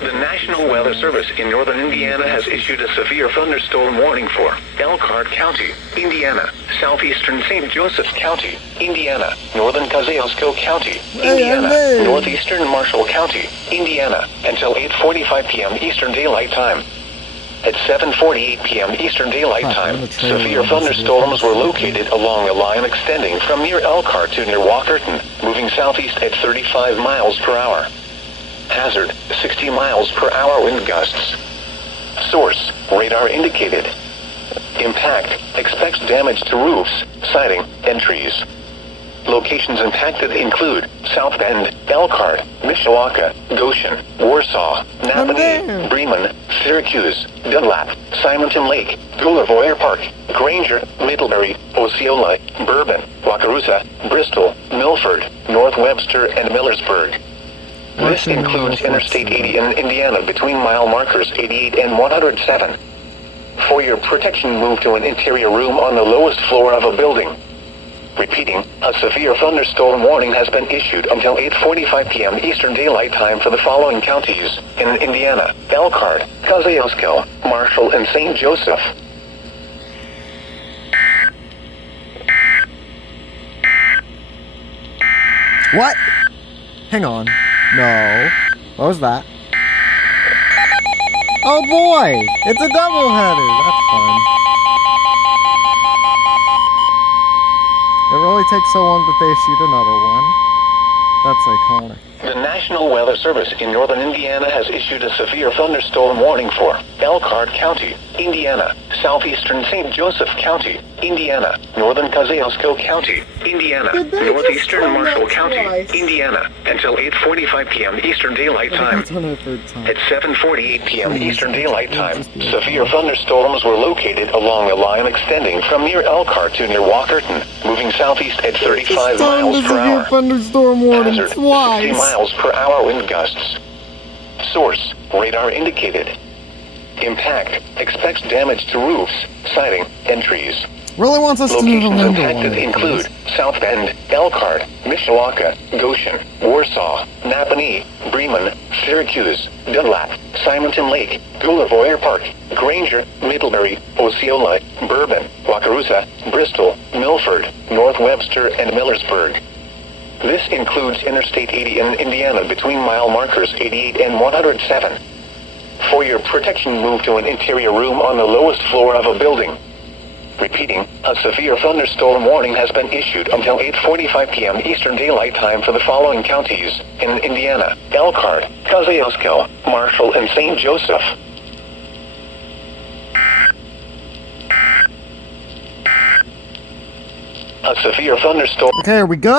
The National Weather Service in northern Indiana has issued a severe thunderstorm warning for Elkhart County, Indiana, southeastern St. Joseph County, Indiana, northern Kosciuszko County, Indiana, northeastern Marshall County, Indiana, until 8:45 p.m. Eastern Daylight Time. At 7:48 p.m. Eastern Daylight Time, severe thunderstorms were located along a line extending from near Elkhart to near Walkerton, moving southeast at 35 miles per hour. Hazard, 60 miles per hour wind gusts. Source, radar indicated. Impact, expects damage to roofs, siding, and trees. Locations impacted include South Bend, Elkhart, Mishawaka, Goshen, Warsaw, Napanee, Bremen, Syracuse, Dunlap, Simonton Lake, Gullavoyer Park, Granger, Middlebury, Osceola, Bourbon, Wakarusa, Bristol, Milford, North Webster, and Millersburg. This includes Interstate 80 in Indiana between mile markers 88 and 107. For your protection, move to an interior room on the lowest floor of a building. Repeating, a severe thunderstorm warning has been issued until 8:45 p.m. Eastern Daylight Time for the following counties in Indiana: Elkhart, Kosciuszko, Marshall, and St. Joseph. What? Hang on. No. What was that? Oh boy! It's a doubleheader! That's fun. It really takes so long that they issued another one. That's iconic. The National Weather Service in northern Indiana has issued a severe thunderstorm warning for Elkhart County, Indiana, southeastern St. Joseph County, Indiana, northern Kosciuszko County, Indiana, northeastern Marshall County, Indiana, until 8:45 p.m. Eastern Daylight Time. At 7:48 p.m. Eastern Daylight Time, severe thunderstorms were located along a line extending from near Elkhart to near Walkerton, moving southeast at 35 miles per hour. Thunderstorm warning Hazard, 60 twice. miles per hour wind gusts. Source, radar indicated. Impact, expects damage to roofs, siding, and trees. Really wants us to move a Locations window impacted on it, include South Bend, Elkhart, Mishawaka, Goshen, Warsaw, Napanee, Bremen, Syracuse, Dunlap, Simonton Lake, Gullavoyer Park, Granger, Middlebury, Osceola, Bourbon, Wakarusa, Bristol, Milford, North Webster, and Millersburg. This includes Interstate 80 in Indiana between mile markers 88 and 107. For your protection, move to an interior room on the lowest floor of a building. Repeating, a severe thunderstorm warning has been issued until 8:45 p.m. Eastern Daylight Time for the following counties in Indiana: Elkhart, Kosciuszko, Marshall, and St. Joseph. A severe thunderstorm. Okay, are we good?